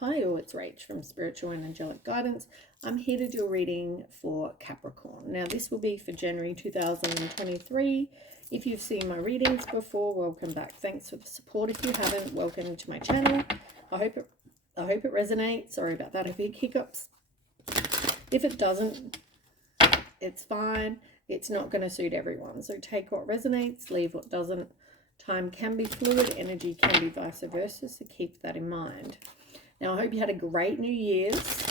Hi all, it's Rach from Spiritual and Angelic Guidance. I'm here to do a reading for Capricorn. Now this will be for January 2023. If you've seen my readings before, welcome back. Thanks for the support. If you haven't, welcome to my channel. I hope it resonates. Sorry about that, a few hiccups. If it doesn't, it's fine. It's not going to suit everyone. So take what resonates, leave what doesn't. Time can be fluid, energy can be vice versa, so keep that in mind. Now, I hope you had a great New Year's.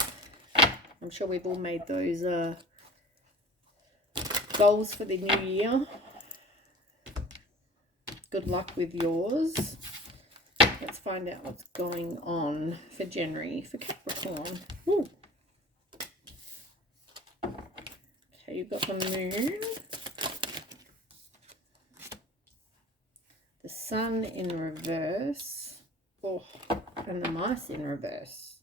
I'm sure we've all made those goals for the new year. Good luck with yours. Let's find out what's going on for January for Capricorn. Ooh. Okay, you've got the moon, the sun in reverse, and the mice in reverse.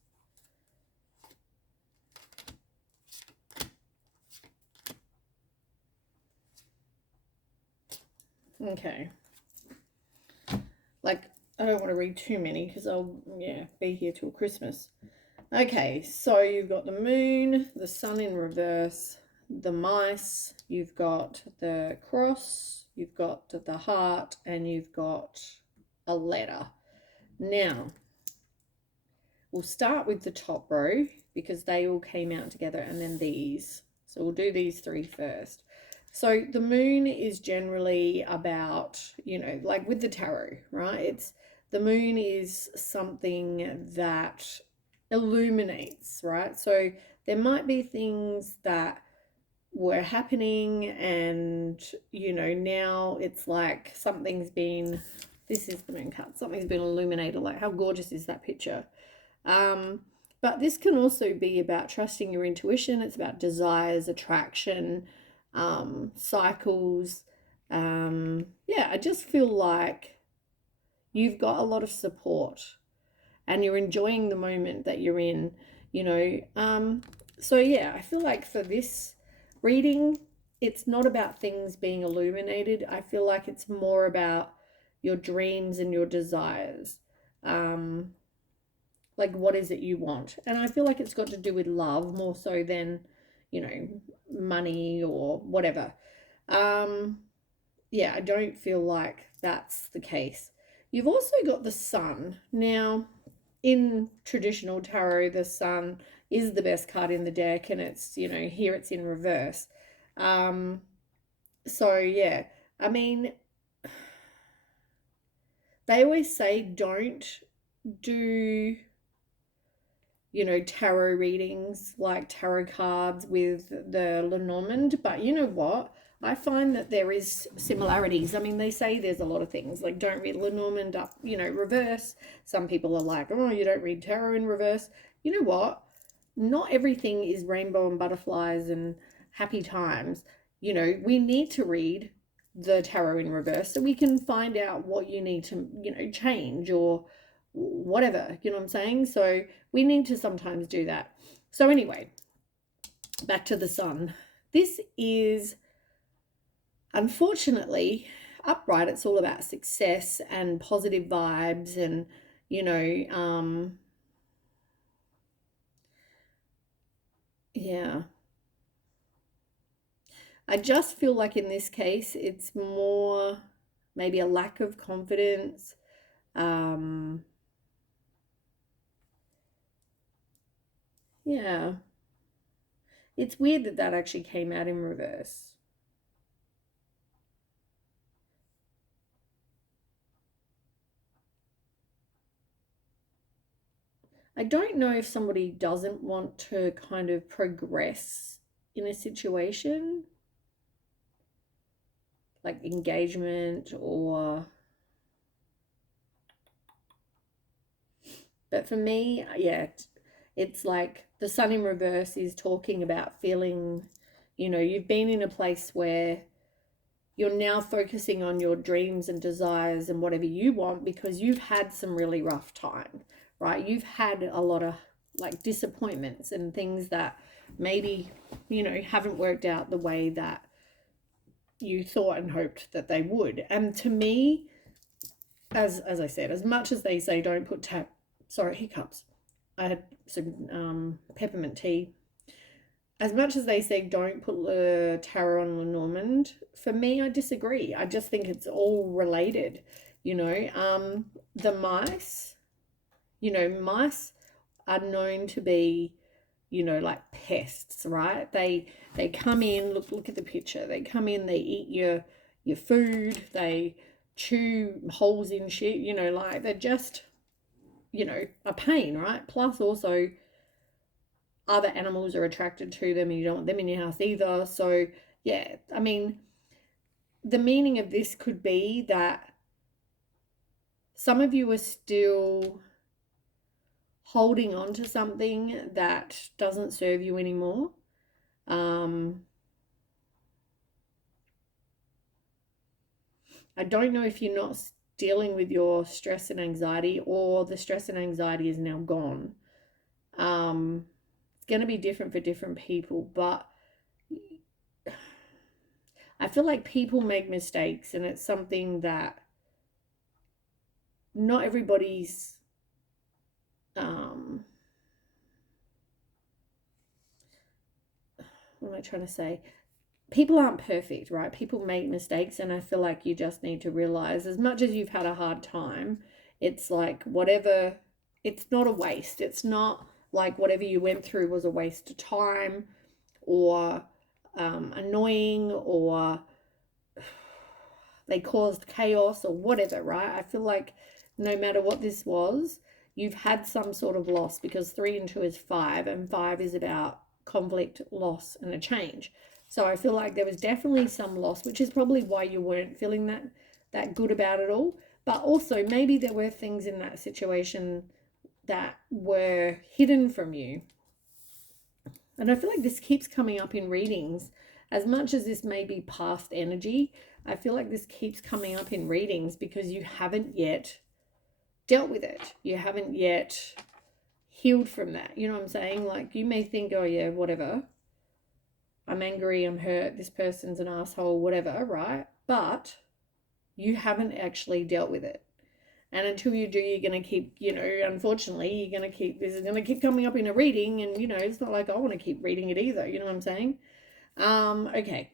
Okay. Like, I don't want to read too many because I'll, be here till Christmas. Okay, so you've got the moon, the sun in reverse, the mice, you've got the cross, you've got the heart, and you've got a letter. Now, we'll start with the top row because they all came out together, and then these. So we'll do these three first. So the moon is generally about, like with the tarot, right? The moon is something that illuminates, right? So there might be things that were happening and, now it's like this is the moon card, something's been illuminated. Like, how gorgeous is that picture? But this can also be about trusting your intuition. It's about desires, attraction, cycles. I just feel like you've got a lot of support and you're enjoying the moment that you're in, I feel like for this reading, it's not about things being illuminated. I feel like it's more about your dreams and your desires. Like, what is it you want? And I feel like it's got to do with love more so than, money or whatever. I don't feel like that's the case. You've also got the sun. Now, in traditional tarot, the sun is the best card in the deck, and it's, here it's in reverse. I mean, they always say don't do, tarot readings like tarot cards with the Lenormand, but you know what? I find that there is similarities. I mean, they say there's a lot of things like don't read Lenormand up, reverse. Some people are like, oh, you don't read tarot in reverse. You know what? Not everything is rainbow and butterflies and happy times. We need to read the tarot in reverse so we can find out what you need to, change or whatever, you know what I'm saying? So we need to sometimes do that. So anyway, back to the sun. This is, unfortunately, upright. It's all about success and positive vibes and, I just feel like in this case, it's more maybe a lack of confidence. Yeah. It's weird that that actually came out in reverse. I don't know if somebody doesn't want to kind of progress in a situation, like engagement or. But for me, it's like the sun in reverse is talking about feeling, you've been in a place where you're now focusing on your dreams and desires and whatever you want because you've had some really rough time, right? You've had a lot of like disappointments and things that maybe, haven't worked out the way that you thought and hoped that they would. And to me, as I said, as much as they say don't put hiccups. I had some peppermint tea. As much as they say don't put the tarot on Lenormand, for me, I disagree. I just think it's all related. The mice, mice are known to be, like pests, right? They come in, look at the picture. They come in, they eat your food, they chew holes in shit, like they're just, a pain, right? Plus also other animals are attracted to them and you don't want them in your house either. So yeah, I mean, the meaning of this could be that some of you are still holding on to something that doesn't serve you anymore. I don't know if you're not dealing with your stress and anxiety, or the stress and anxiety is now gone. It's going to be different for different people, but I feel like people make mistakes, and it's something that not everybody's what am I trying to say? People aren't perfect, right? People make mistakes, and I feel like you just need to realize, as much as you've had a hard time, it's like whatever, it's not a waste. It's not like whatever you went through was a waste of time, or annoying, or they caused chaos or whatever, right? I feel like no matter what this was, you've had some sort of loss, because 3 and 2 is 5, and 5 is about conflict, loss, and a change. So I feel like there was definitely some loss, which is probably why you weren't feeling that good about it all. But also maybe there were things in that situation that were hidden from you. And I feel like this keeps coming up in readings. As much as this may be past energy, I feel like this keeps coming up in readings because you haven't yet dealt with it. You haven't yet healed from that. You know what I'm saying? Like, you may think, oh yeah, whatever, I'm angry, I'm hurt, this person's an asshole, whatever, right? But you haven't actually dealt with it. And until you do, you're going to keep, unfortunately, you're going to keep, this is going to keep coming up in a reading. And, it's not like I want to keep reading it either. You know what I'm saying? Okay.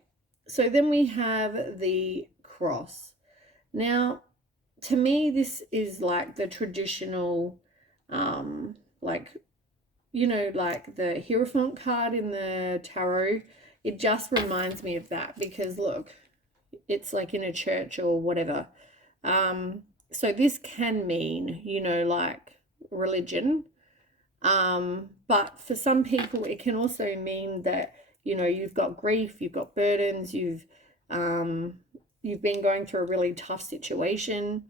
So then we have the cross. Now, to me, this is like the traditional, like the Hierophant card in the tarot. It just reminds me of that, because look, it's like in a church or whatever. So this can mean, like religion. But for some people, it can also mean that, you've got grief, you've got burdens, you've been going through a really tough situation,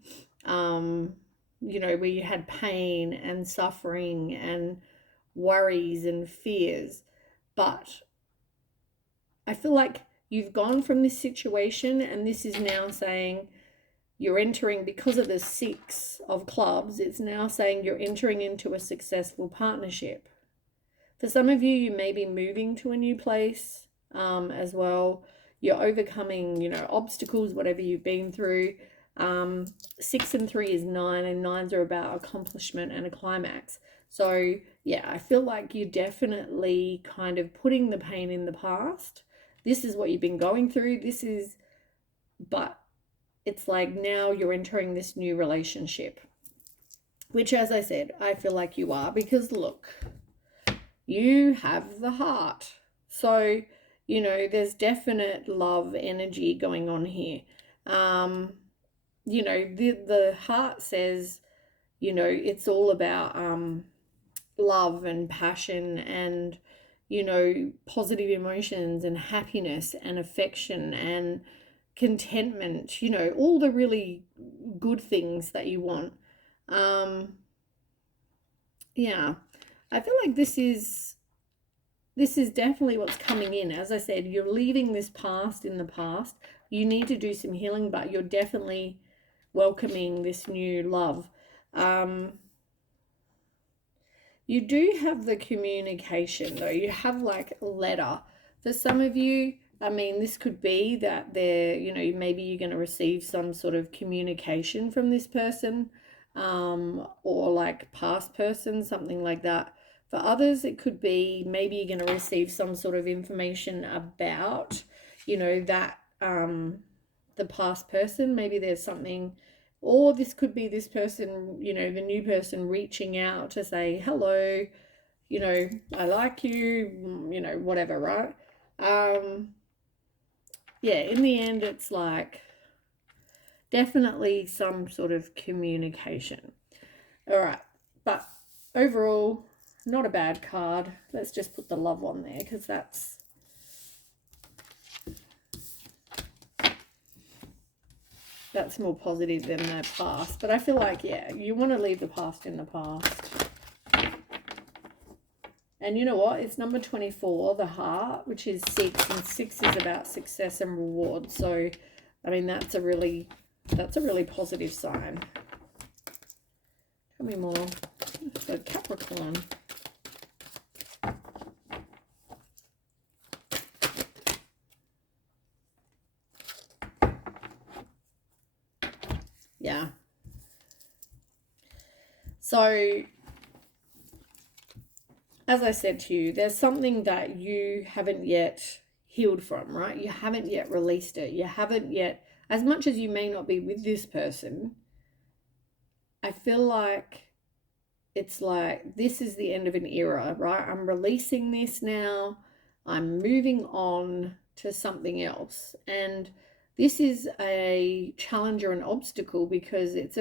where you had pain and suffering and worries and fears. But I feel like you've gone from this situation, and this is now saying you're entering, because of the 6 of clubs, it's now saying you're entering into a successful partnership. For some of you, you may be moving to a new place as well. You're overcoming, obstacles, whatever you've been through. 6 and 3 is 9, and 9s are about accomplishment and a climax. So yeah, I feel like you're definitely kind of putting the pain in the past. This is what you've been going through. But it's like now you're entering this new relationship, which, as I said, I feel like you are, because look, you have the heart. So, there's definite love energy going on here. The heart says, it's all about love and passion and, positive emotions and happiness and affection and contentment, all the really good things that you want. Yeah, I feel like this is definitely what's coming in. As I said, you're leaving this past in the past. You need to do some healing, but you're definitely welcoming this new love. You do have the communication, though. You have like a letter. For some of you, I mean, this could be that maybe you're going to receive some sort of communication from this person. or like past person, something like that. For others, it could be maybe you're going to receive some sort of information about, that the past person. Maybe there's something, or this could be this person, the new person reaching out to say, hello, I like you, whatever, right? Yeah, in the end, it's like definitely some sort of communication. All right, but overall, not a bad card. Let's just put the love on there because that's more positive than the past. But I feel like, yeah, you want to leave the past in the past. And you know what? It's number 24, the heart, which is 6, and 6 is about success and reward. So, I mean, that's a really positive sign. Tell me more. So Capricorn. Yeah. So, as I said to you, there's something that you haven't yet healed from, right? You haven't yet released it. You haven't yet, as much as you may not be with this person, I feel like it's like this is the end of an era, right? I'm releasing this now. I'm moving on to something else. And this is a challenge or an obstacle because it's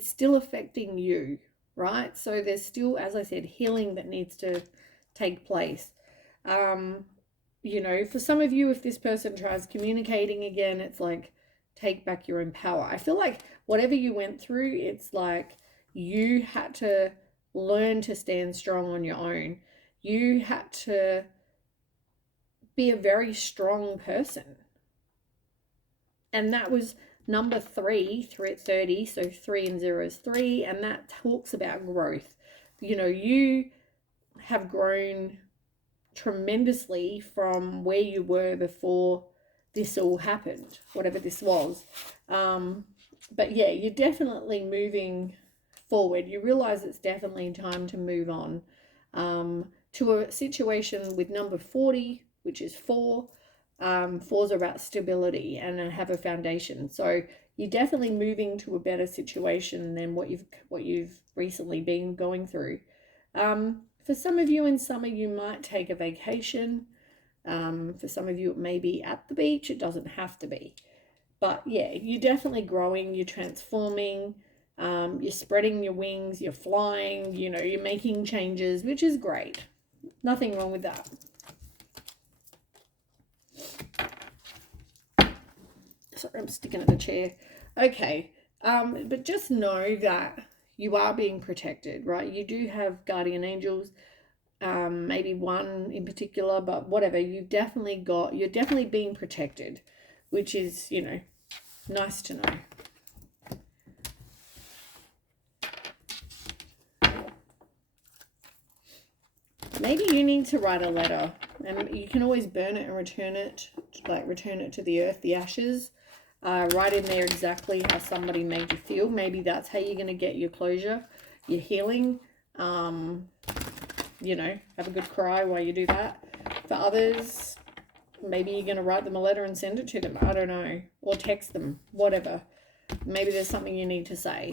still affecting you, right? So there's still, as I said, healing that needs to take place. For some of you, if this person tries communicating again, it's like, take back your own power. I feel like whatever you went through, it's like you had to learn to stand strong on your own. You had to be a very strong person. And that was number 3 at 30. So 3 and 0 is 3. And that talks about growth. You have grown tremendously from where you were before this all happened, whatever this was. But yeah, you're definitely moving forward. You realize it's definitely time to move on to a situation with number 40, which is 4. 4s are about stability and have a foundation. So you're definitely moving to a better situation than what you've recently been going through. For some of you in summer, you might take a vacation. For some of you, it may be at the beach. It doesn't have to be. But yeah, you're definitely growing. You're transforming. You're spreading your wings. You're flying. You're making changes, which is great. Nothing wrong with that. Sorry, I'm sticking at the chair. Okay. But just know that you are being protected, right? You do have guardian angels. Maybe one in particular, but whatever, you're definitely being protected, which is, nice to know. Maybe you need to write a letter, and you can always burn it and return it to the earth, the ashes. Write in there exactly how somebody made you feel. Maybe that's how you're going to get your closure, your healing. Have a good cry while you do that. For others, maybe you're going to write them a letter and send it to them. I don't know. Or text them, whatever. Maybe there's something you need to say.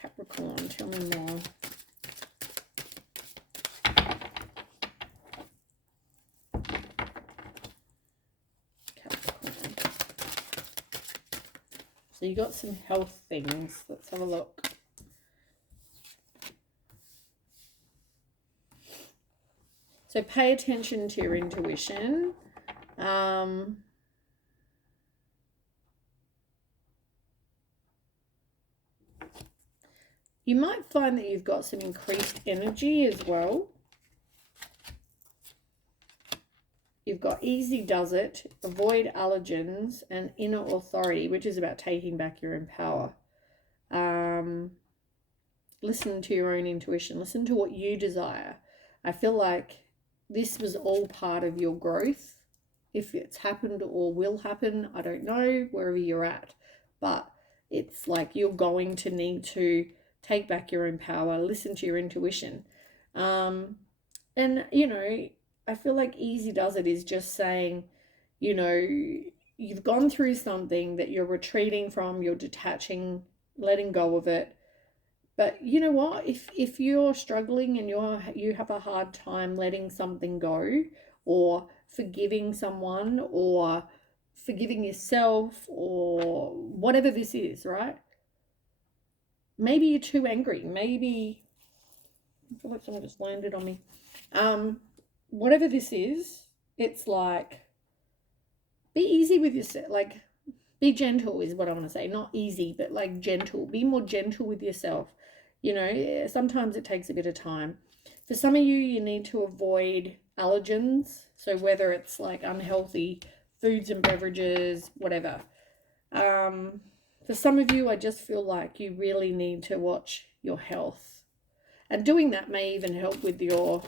Capricorn, tell me more. Capricorn. So you got some health things. Let's have a look. So pay attention to your intuition. You might find that you've got some increased energy as well. You've got easy does it, avoid allergens, and inner authority, which is about taking back your own power. Listen to your own intuition. Listen to what you desire. I feel like this was all part of your growth. If it's happened or will happen, I don't know, wherever you're at. But it's like you're going to need to take back your own power, listen to your intuition. And, I feel like easy does it is just saying, you know, you've gone through something that you're retreating from, you're detaching, letting go of it. But you know what? If you're struggling and you have a hard time letting something go, or forgiving someone, or forgiving yourself, or whatever this is, right? Maybe you're too angry. Maybe I feel like someone just landed on me. Whatever this is, it's like be easy with yourself. Like be gentle is what I want to say. Not easy, but like gentle. Be more gentle with yourself. Sometimes it takes a bit of time. For some of you, you need to avoid allergens. So whether it's like unhealthy foods and beverages, whatever. For some of you, I just feel like you really need to watch your health. And doing that may even help with your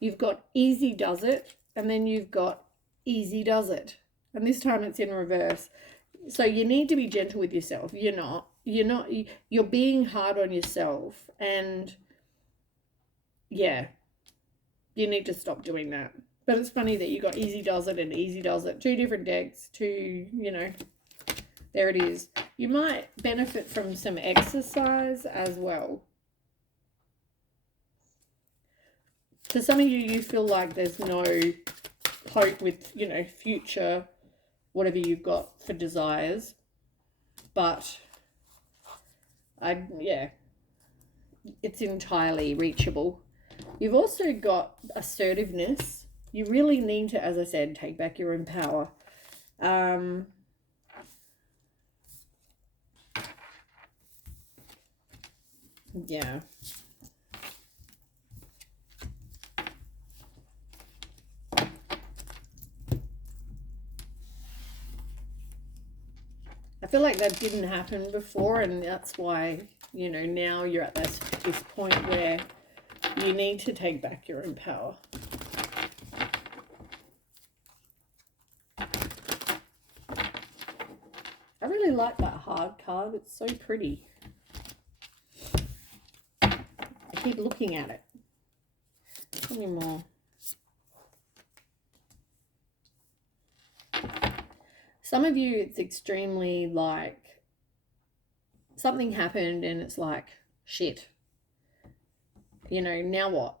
you've got easy does it, and then you've got easy does it. And this time it's in reverse. So you need to be gentle with yourself. You're being hard on yourself. And yeah, you need to stop doing that. But it's funny that you got easy does it and easy does it. Two different decks, there it is. You might benefit from some exercise as well. For some of you, you feel like there's no hope with, future, whatever you've got for desires. But it's entirely reachable. You've also got assertiveness. You really need to, as I said, take back your own power. Yeah. I feel like that didn't happen before, and that's why, now you're at this point where you need to take back your own power. I really like that hard card. It's so pretty. I keep looking at it. Tell me more. Some of you, it's extremely like something happened and it's like, shit. Now what?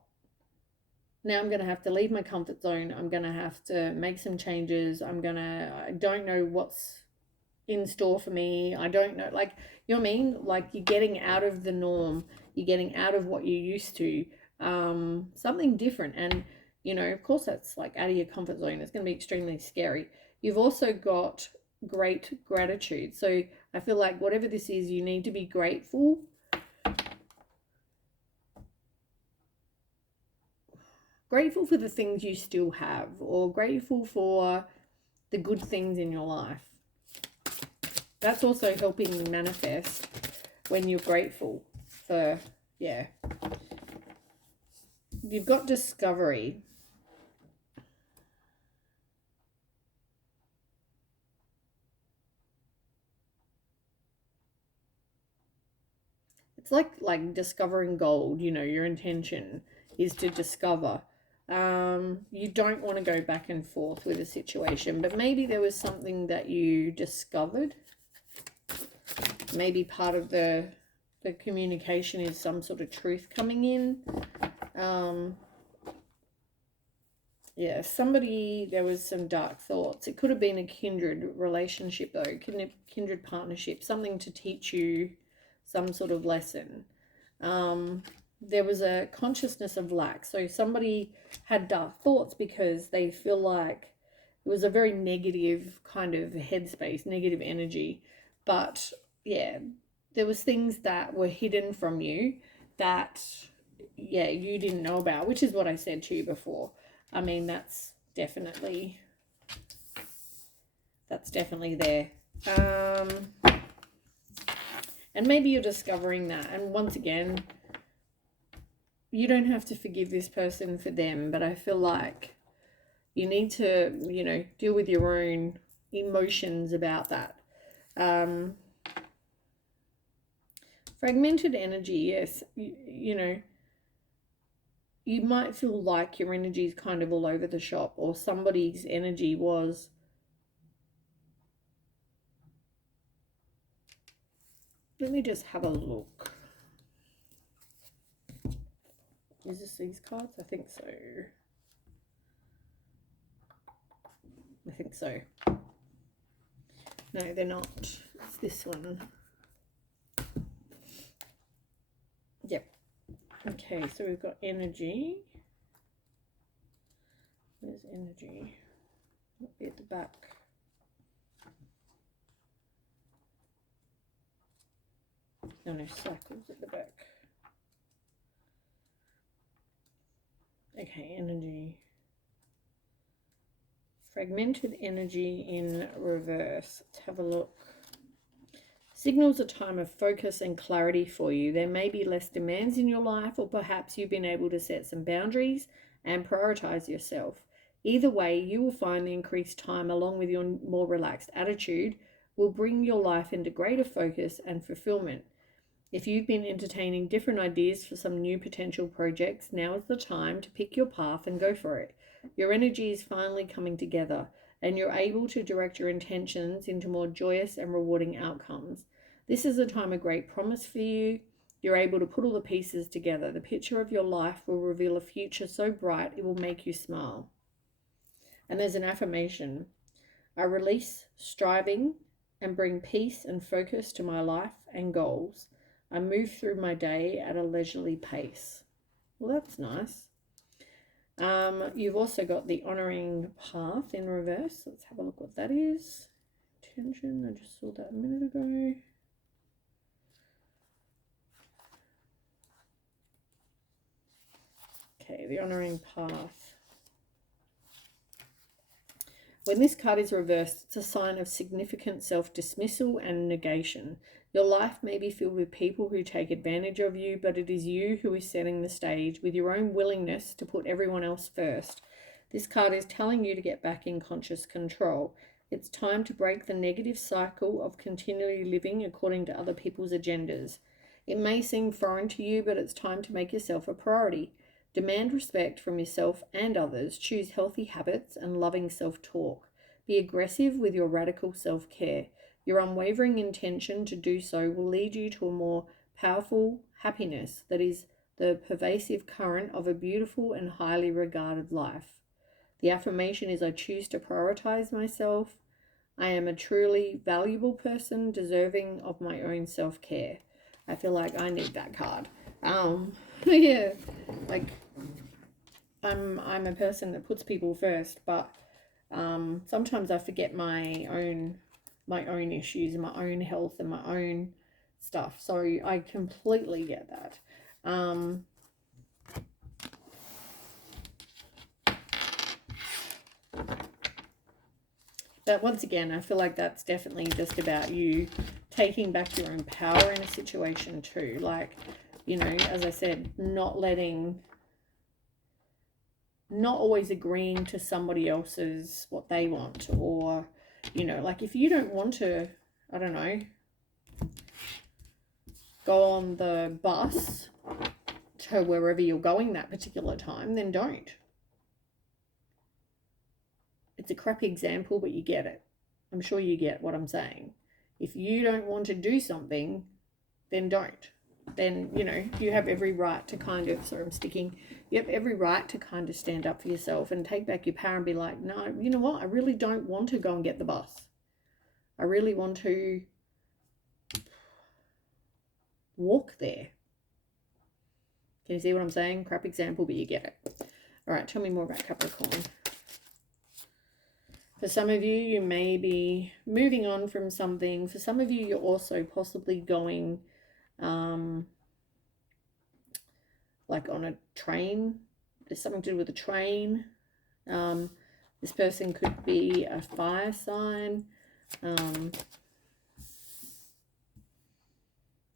Now I'm going to have to leave my comfort zone. I'm going to have to make some changes. I don't know what's in store for me. I don't know. Like, you know what I mean? Like you're getting out of the norm. You're getting out of what you're used to. Something different. And, of course that's like out of your comfort zone. It's going to be extremely scary. You've also got great gratitude. So I feel like whatever this is, you need to be grateful. Grateful for the things you still have, or grateful for the good things in your life. That's also helping manifest when you're grateful for, yeah. You've got discovery. It's like discovering gold. Your intention is to discover. You don't want to go back and forth with a situation, but maybe there was something that you discovered. Maybe part of the communication is some sort of truth coming in. Yeah, there was some dark thoughts. It could have been a kindred relationship though, kindred partnership, something to teach you some sort of lesson. There was a consciousness of lack. So somebody had dark thoughts because they feel like it was a very negative kind of headspace, negative energy. But yeah, there was things that were hidden from you that, you didn't know about, which is what I said to you before. I mean, that's definitely there. And maybe you're discovering that. And once again, you don't have to forgive this person for them, but I feel like you need to, you know, deal with your own emotions about that. Fragmented energy, yes. You know, you might feel like your energy is kind of all over the shop, or somebody's energy was. Let me just have a look. Is this these cards? I think so. I think so. No, they're not. It's this one. Yep. Okay, so we've got energy. Where's energy? At the back. No, cycles at the back. Okay, energy. Fragmented energy in reverse. Let's have a look. Signals a time of focus and clarity for you. There may be less demands in your life, or perhaps you've been able to set some boundaries and prioritize yourself. Either way, you will find the increased time along with your more relaxed attitude will bring your life into greater focus and fulfillment. If you've been entertaining different ideas for some new potential projects, now is the time to pick your path and go for it. Your energy is finally coming together, and you're able to direct your intentions into more joyous and rewarding outcomes. This is a time of great promise for you. You're able to put all the pieces together. The picture of your life will reveal a future so bright it will make you smile. And there's an affirmation. I release striving and bring peace and focus to my life and goals. I move through my day at a leisurely pace. Well, that's nice. You've also got the honoring path in reverse. Let's have a look what that is. Tension, I just saw that a minute ago. Okay, the honoring path. When this card is reversed, it's a sign of significant self-dismissal and negation. Your life may be filled with people who take advantage of you, but it is you who is setting the stage with your own willingness to put everyone else first. This card is telling you to get back in conscious control. It's time to break the negative cycle of continually living according to other people's agendas. It may seem foreign to you, but it's time to make yourself a priority. Demand respect from yourself and others. Choose healthy habits and loving self-talk. Be aggressive with your radical self-care. Your unwavering intention to do so will lead you to a more powerful happiness that is the pervasive current of a beautiful and highly regarded life. The affirmation is, I choose to prioritize myself. I am a truly valuable person deserving of my own self-care. I feel like I need that card. Yeah, like I'm a person that puts people first, but sometimes I forget my own issues and my own health and my own stuff. So I completely get that. But once again, I feel like that's definitely just about you taking back your own power in a situation too. Like, you know, as I said, not always agreeing to somebody else's, what they want, or, you know, like if you don't want to, I don't know, go on the bus to wherever you're going that particular time, then don't. It's a crappy example, but you get it. I'm sure you get what I'm saying. If you don't want to do something, then don't. Then, you know, you have every right to kind of, sorry, I'm sticking, you have every right to kind of stand up for yourself and take back your power and be like, no, you know what? I really don't want to go and get the bus. I really want to walk there. Can you see what I'm saying? Crap example, but you get it. All right, tell me more about Capricorn. For some of you, you may be moving on from something. For some of you, you're also possibly going like on a train. There's something to do with a train. This person could be a fire sign.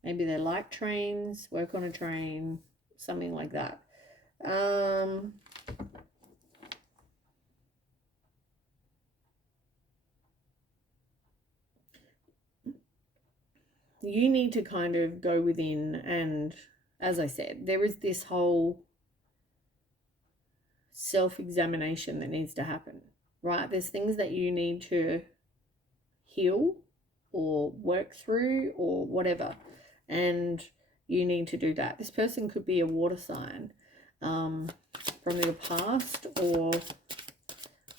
Maybe they like trains, work on a train, something like that. You need to kind of go within, and as I said, there is this whole self-examination that needs to happen, right? There's things that you need to heal or work through or whatever, and you need to do that. This person could be a water sign from your past, or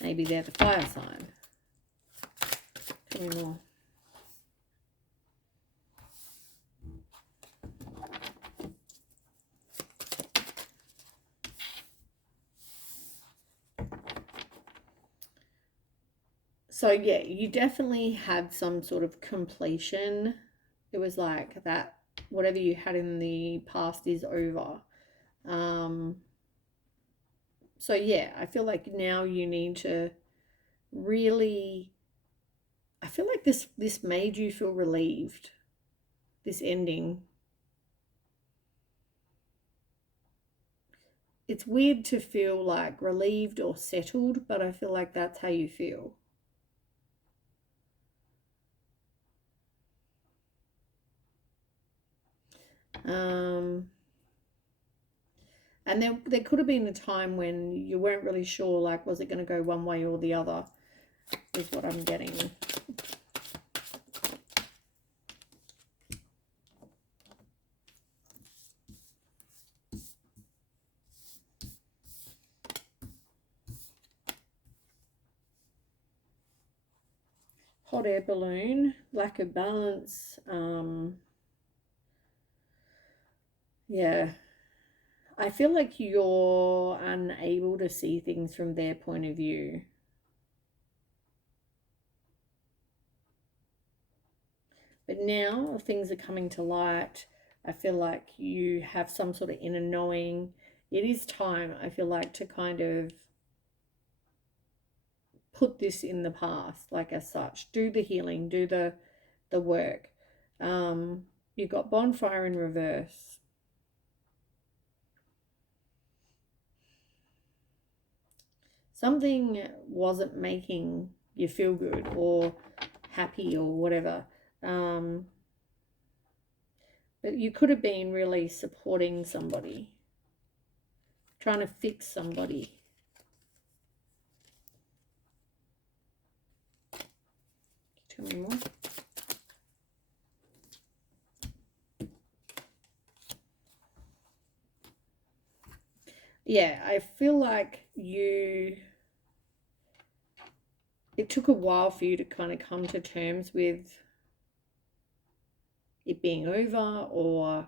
maybe they're the fire sign. Tell me more. So yeah, you definitely had some sort of completion. It was like that, whatever you had in the past is over. So yeah, I feel like now you need to really, I feel like this made you feel relieved, this ending. It's weird to feel like relieved or settled, but I feel like that's how you feel. And there could have been a time when you weren't really sure, like, was it going to go one way or the other, is what I'm getting. Hot air balloon, lack of balance. Yeah. I feel like you're unable to see things from their point of view. But now things are coming to light. I feel like you have some sort of inner knowing. It is time, I feel like, to kind of put this in the past, like as such. Do the healing, do the work. You've got bonfire in reverse. Something wasn't making you feel good or happy or whatever. But you could have been really supporting somebody, trying to fix somebody. Tell me more. Yeah, I feel like it took a while for you to kind of come to terms with it being over, or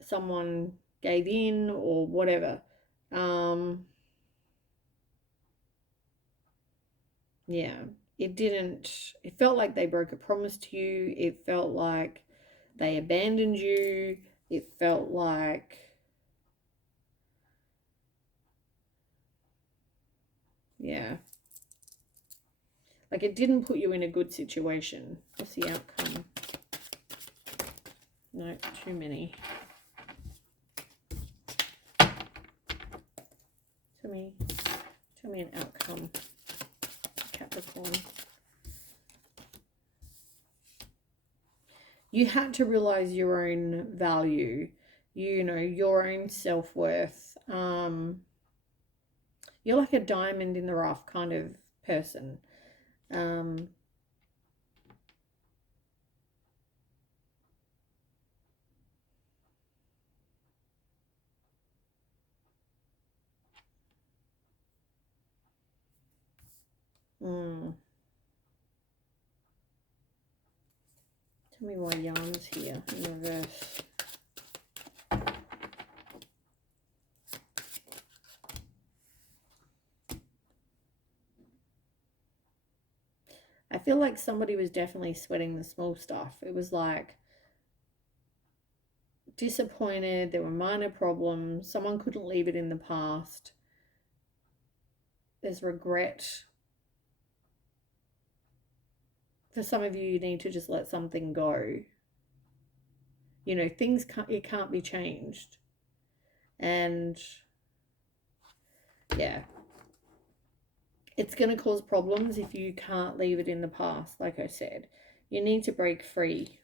someone gave in or whatever. Yeah, it felt like they broke a promise to you. It felt like they abandoned you. It felt like, yeah, like it didn't put you in a good situation. What's the outcome? No, too many. Tell me an outcome, Capricorn. You had to realize your own value, your own self-worth. You're like a diamond in the rough kind of person. Um, mm, Tell me why yarn's here in reverse. I feel like somebody was definitely sweating the small stuff. It was like disappointed, there were minor problems, someone couldn't leave it in the past. There's regret. For some of you, you need to just let something go. Things it can't be changed. And yeah, it's going to cause problems if you can't leave it in the past. Like I said, you need to break free.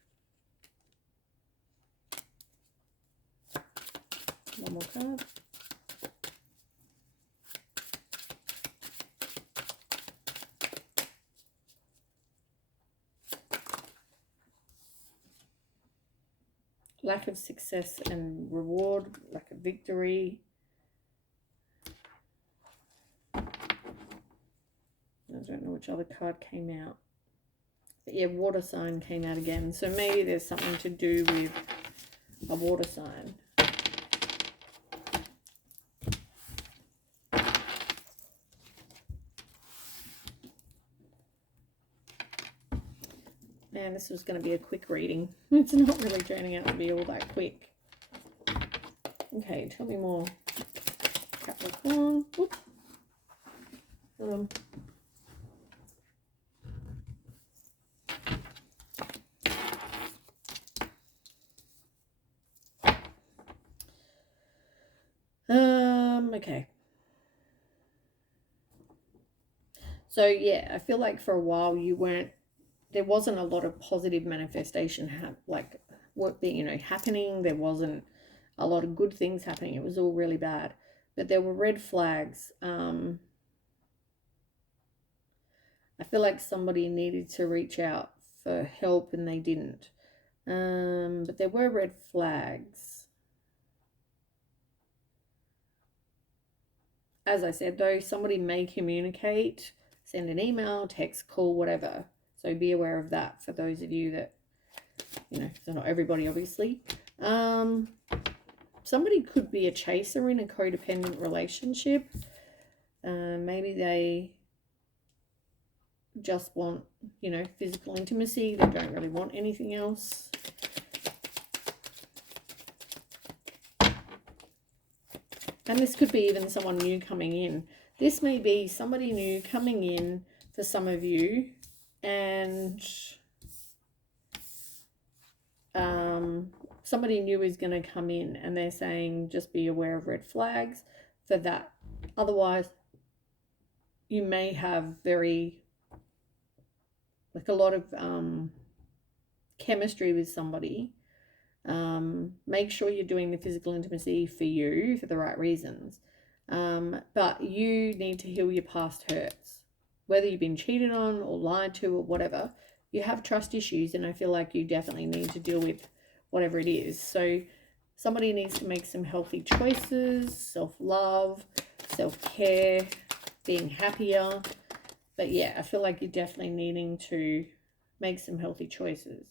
One more card. Lack of success and reward, lack of victory. I don't know which other card came out. But yeah, water sign came out again. So maybe there's something to do with a water sign. Man, this was going to be a quick reading. It's not really turning out to be all that quick. Okay, tell me more. Capricorn. Oops. Okay. So yeah, I feel like for a while there wasn't a lot of positive manifestation like what happening. There wasn't a lot of good things happening. It was all really bad. But there were red flags. I feel like somebody needed to reach out for help and they didn't. But there were red flags. As I said, though, somebody may communicate, send an email, text, call, whatever. So be aware of that for those of you that, so not everybody, obviously. Somebody could be a chaser in a codependent relationship. Maybe they just want, physical intimacy. They don't really want anything else. And this could be even someone new coming in. This may be somebody new coming in for some of you. And somebody new is going to come in and they're saying just be aware of red flags for that. Otherwise, you may have a lot of chemistry with somebody. Make sure you're doing the physical intimacy for you for the right reasons. But you need to heal your past hurts. Whether you've been cheated on or lied to or whatever, you have trust issues, and I feel like you definitely need to deal with whatever it is. So somebody needs to make some healthy choices, self-love, self-care, being happier. But yeah, I feel like you're definitely needing to make some healthy choices.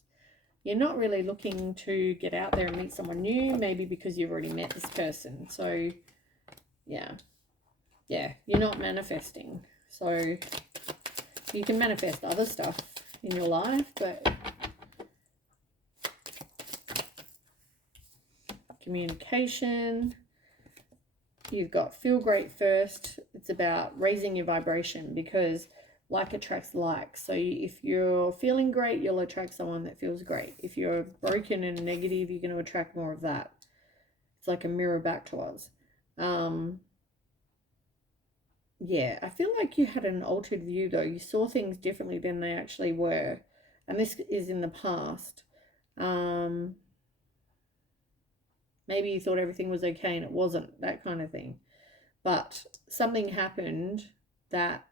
You're not really looking to get out there and meet someone new, maybe because you've already met this person. So yeah, you're not manifesting. So you can manifest other stuff in your life, but communication, you've got feel great first. It's about raising your vibration, because like attracts like. So if you're feeling great, you'll attract someone that feels great. If you're broken and negative, you're going to attract more of that. It's like a mirror back to us. Yeah, I feel like you had an altered view, though. You saw things differently than they actually were. And this is in the past. Maybe you thought everything was okay and it wasn't, that kind of thing. But something happened that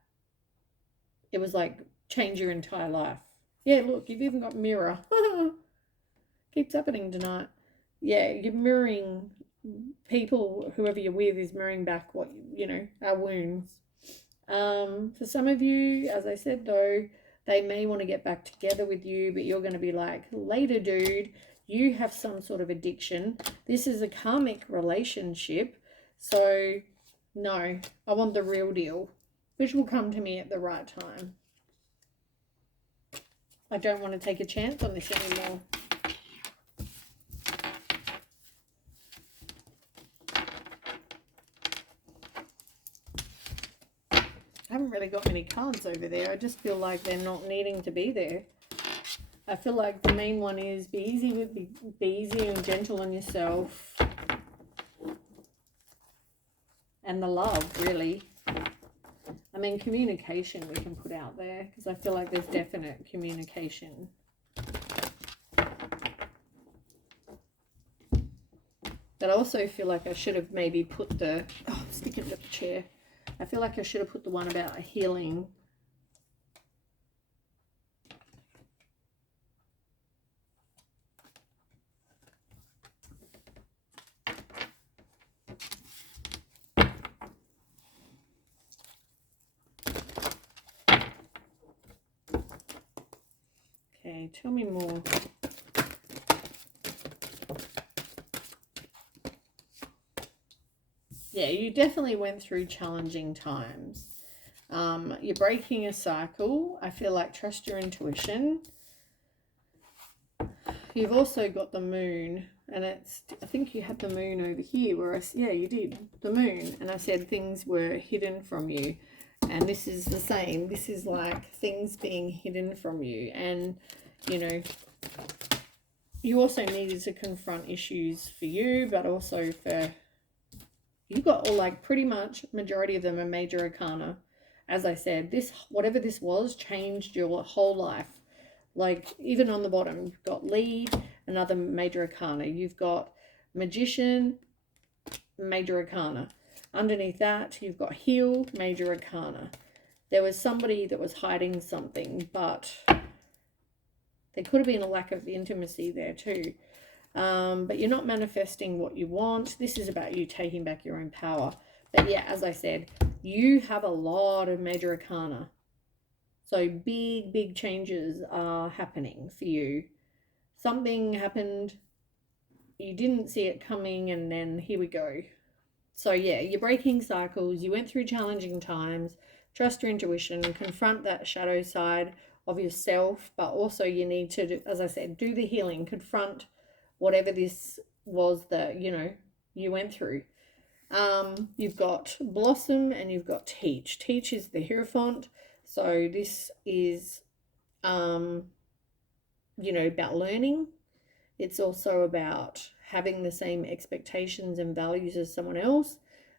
it was like change your entire life. Yeah, look, you've even got mirror. Keeps happening tonight. Yeah, you're mirroring people, whoever you're with is mirroring back what, our wounds. For some of you, as I said, though, they may want to get back together with you, but you're going to be like, later, dude, you have some sort of addiction. This is a karmic relationship. So, no, I want the real deal, which will come to me at the right time. I don't want to take a chance on this anymore. I haven't really got many cards over there. I just feel like they're not needing to be there. I feel like the main one is be easy and gentle on yourself. and the love, really. I mean, communication we can put out there, because I feel like there's definite communication. But I also feel like I should have maybe put the... Oh, I'm sticking to the chair. I feel like I should have put the one about healing. Okay, tell me more. Yeah, you definitely went through challenging times. You're breaking a cycle. I feel like trust your intuition. You've also got the moon, and it's, I think you had the moon over here where yeah, you did, the moon. And I said things were hidden from you. And this is the same. This is like things being hidden from you. And, you know, you also needed to confront issues for you, but also for... You got all, like, pretty much majority of them are major arcana. As I said, this, whatever this was, changed your whole life. Like, even on the bottom, you've got lead, another major arcana. You've got magician, major arcana. Underneath that, you've got heal, major arcana. There was somebody that was hiding something, but there could have been a lack of intimacy there too. But you're not manifesting what you want. This is about you taking back your own power. But yeah, as I said, you have a lot of major arcana. So big changes are happening for you. Something happened, you didn't see it coming, and then here we go. So yeah, you're breaking cycles. You went through challenging times. Trust your intuition, confront that shadow side of yourself, but also you need to, as I said, do the healing, confront whatever this was that, you know, you went through. You've got blossom and you've got teach. Teach is the Hierophant. So this is, you know, about learning. It's also about having the same expectations and values as someone else.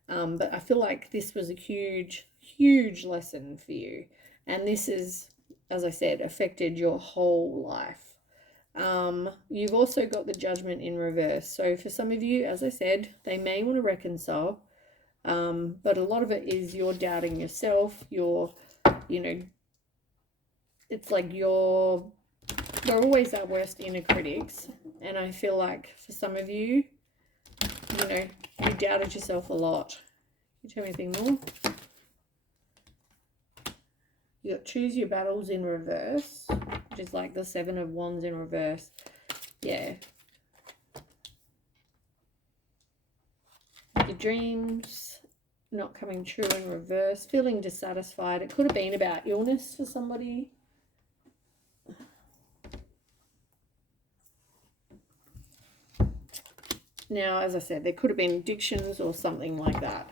But I feel like this was a huge lesson for you. And this is, as I said, affected your whole life. You've also got the Judgment in reverse. So for some of you, as I said, they may want to reconcile. But a lot of it is you're doubting yourself. You're, you know, it's like they're always our worst inner critics. And I feel like for some of you, you know, you doubted yourself a lot. Can you tell me anything more? You got choose your battles in reverse, which is like the Seven of Wands in reverse. Yeah. Your dreams not coming true in reverse. Feeling dissatisfied. It could have been about illness for somebody. Now, as I said, there could have been addictions or something like that.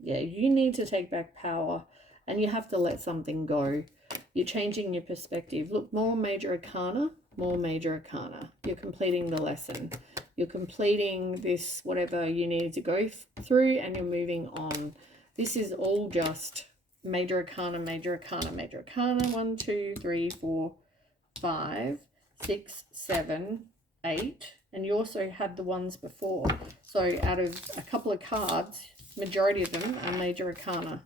Yeah, you need to take back power and you have to let something go. You're changing your perspective. Look, more major arcana, more major arcana. You're completing the lesson. You're completing this, whatever you needed to go through, and you're moving on. This is all just major arcana, major arcana, major arcana. 1, 2, 3, 4, 5, 6, 7, 8. And you also had the ones before. So out of a couple of cards, majority of them are major arcana.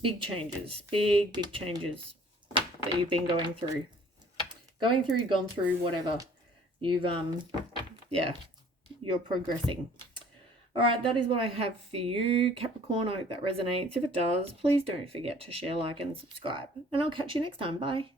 Big changes, big changes that you've been going through, gone through, whatever. You've, yeah, you're progressing. All right, that is what I have for you, Capricorn. I hope that resonates. If it does, please don't forget to share, like, and subscribe. And I'll catch you next time. Bye.